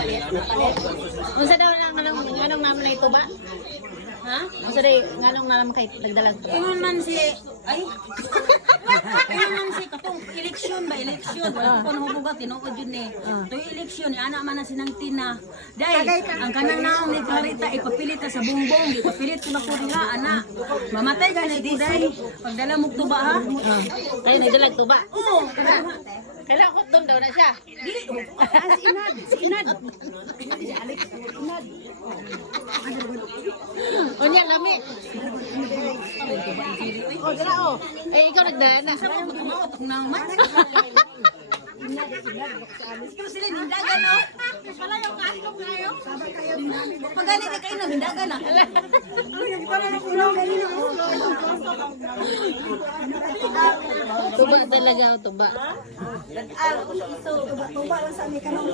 palit. Palit. Unsa daw na nganong nganong naman na ito ba? Ha? Unsa day nganong naman kay nagdalag to? Ingon man si ay. Ingon man si katong eleksyon ba eleksyon wala ko nang hubuga tinuod yun eh. To eleksyon ana man na sinang tina. Dai ang kanang naong ni Clarita ipapilit ka sa bumbong, ipapilit ko na ko diha ana. Mamatay gani ko dai. Pagdala mo tuba ha. Ah. Kayo nagdalag to ba? Oo. Kailan ko daw na siya. Dili ah, si Inad, si Inad. Lami. Oh, dala oh. Eh ikaw nagdala na. Tumaot nang man. Ikaw sila nindagan no. Pala yung kaso ngayon. Pagani ka kayo na nindagan na. Tuba talaga oh, tuba. Tuba lang sa amin kanong